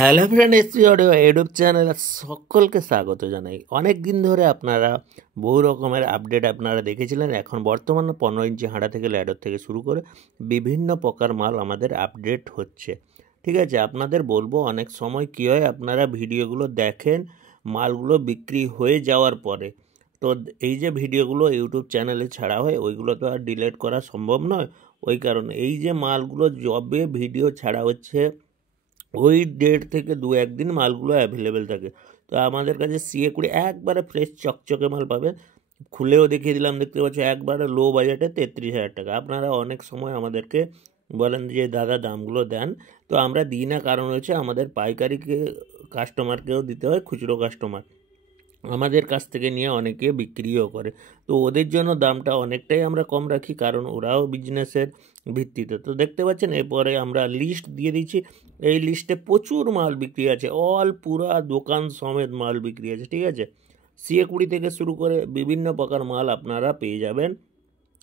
Hello friend, SP audio YouTube চ্যানেলে সকলকে স্বাগত জানাই। অনেক দিন ধরে আপনারা বহু রকমের আপডেট আপনারা দেখেছিলেন। এখন বর্তমানে 15 ইঞ্চি হাঁড়া থেকে ল্যাডার থেকে শুরু করে বিভিন্ন প্রকার মাল আমাদের আপডেট হচ্ছে। ঠিক আছে, আপনাদের বলবো অনেক সময় কী হয়, আপনারা ভিডিওগুলো দেখেন মালগুলো বিক্রি হয়ে যাওয়ার পরে, তো এই যে ভিডিওগুলো ইউটিউব চ্যানেলে ছাড়া হয় ওইগুলো তো আর ডিলিট করা সম্ভব নয়। ওই কারণে এই যে মালগুলো যবে ভিডিও ছাড়া হচ্ছে ওই ডেট থেকে 2-1 দিন মালগুলো অ্যাভেলেবেল থাকে। তো আমাদের কাছে CA20 একবারে ফ্রেশ চকচকে মাল পাবেন। খুলেও দেখিয়ে দিলাম, দেখতে পাচ্ছ একবারে লো বাজেটে 33,000 টাকা। আপনারা অনেক সময় আমাদেরকে বলেন যে দাদা দামগুলো দেন, তো আমরা দিই না, কারণ হচ্ছে আমাদের পাইকারিকে কাস্টমারকেও দিতে হয়, খুচরো কাস্টমার আমাদের কাছ থেকে নিয়ে অনেকে বিক্রিও করে, তো ওদের জন্য দামটা অনেকটাই আমরা কম রাখি, কারণ ওরাও বিজনেসের ভিত্তিতে। তো দেখতে পাচ্ছেন এরপরে আমরা লিস্ট দিয়ে দিচ্ছি। এই লিস্টে প্রচুর মাল বিক্রি আছে, পুরা দোকান সমেত মাল বিক্রি আছে। ঠিক আছে, CA20 থেকে শুরু করে বিভিন্ন প্রকার মাল আপনারা পেয়ে যাবেন।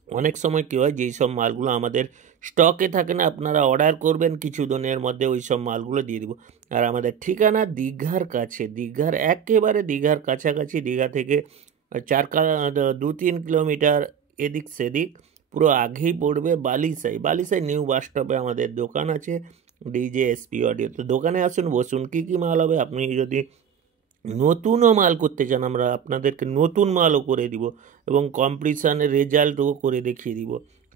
অনেক সময় কী হয়, যেই সব মালগুলো আমাদের স্টকে থাকে না, আপনারা অর্ডার করবেন, কিছু দিনের মধ্যে ওই সব মালগুলো দিয়ে দিব। আর আমাদের ঠিকানা দীঘার কাছে, দীঘার একেবারে দীঘার কাছাকাছি, দীঘা থেকে 2-3 কিলোমিটার এদিক সেদিক পুরো আগেই পড়বে বালিসাই নিউ বাস স্টপে আমাদের দোকান আছে, DJ SP অডিও। তো দোকানে আসুন, বসুন, কী কী মাল হবে। আপনি যদি নতুনও মাল করতে চান, আমরা আপনাদেরকে নতুন মালও করে দিব এবং কম্পিটিশানের রেজাল্টও করে দেখিয়ে দিব।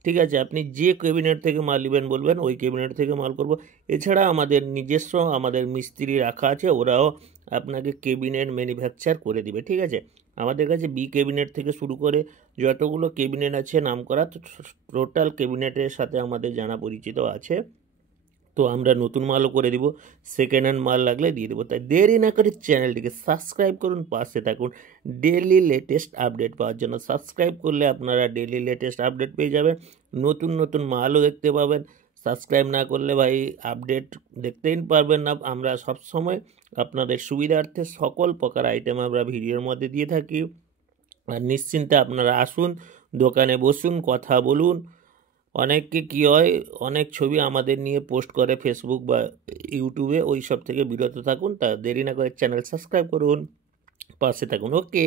ঠিক আছে, আপনি যে ক্যাবিনেট থেকে মাল নেবেন বলবেন, ওই ক্যাবিনেট থেকে মাল করব। এছাড়া আমাদের নিজস্ব আমাদের মিস্ত্রি রাখা আছে, ওরাও আপনাকে ক্যাবিনেট ম্যানুফ্যাকচার করে দিবে। ঠিক আছে, আমাদের কাছে B ক্যাবিনেট থেকে শুরু করে যতগুলো ক্যাবিনেট আছে নাম করা, তো টোটাল ক্যাবিনেটের সাথে আমাদের জানা পরিচিত আছে। তো আমরা নতুন মালও করে দিব, সেকেন্ড হ্যান্ড মাল লাগলে দিয়ে দেবো। তাই দেরি না করে চ্যানেলটিকে সাবস্ক্রাইব করুন, পাশে থাকুন ডেলি লেটেস্ট আপডেট পাওয়ার জন্য। সাবস্ক্রাইব করলে আপনারা ডেলি লেটেস্ট আপডেট পেয়ে যাবেন, নতুন নতুন মালও দেখতে পাবেন। সাবস্ক্রাইব না করলে ভাই আপডেট দেখতেই পারবেন না। আমরা সবসময় আপনাদের সুবিধার্থে সকল প্রকার আইটেম আমরা ভিডিওর মধ্যে দিয়ে থাকি। আর নিশ্চিন্তে আপনারা আসুন, দোকানে বসুন, কথা বলুন। অনেককে কী হয়, অনেক ছবি আমাদের নিয়ে পোস্ট করে ফেসবুক বা ইউটিউবে, ওই সব থেকে বিরত থাকুন। তা দেরি না করে চ্যানেল সাবস্ক্রাইব করুন, পাশে থাকুন। ওকে।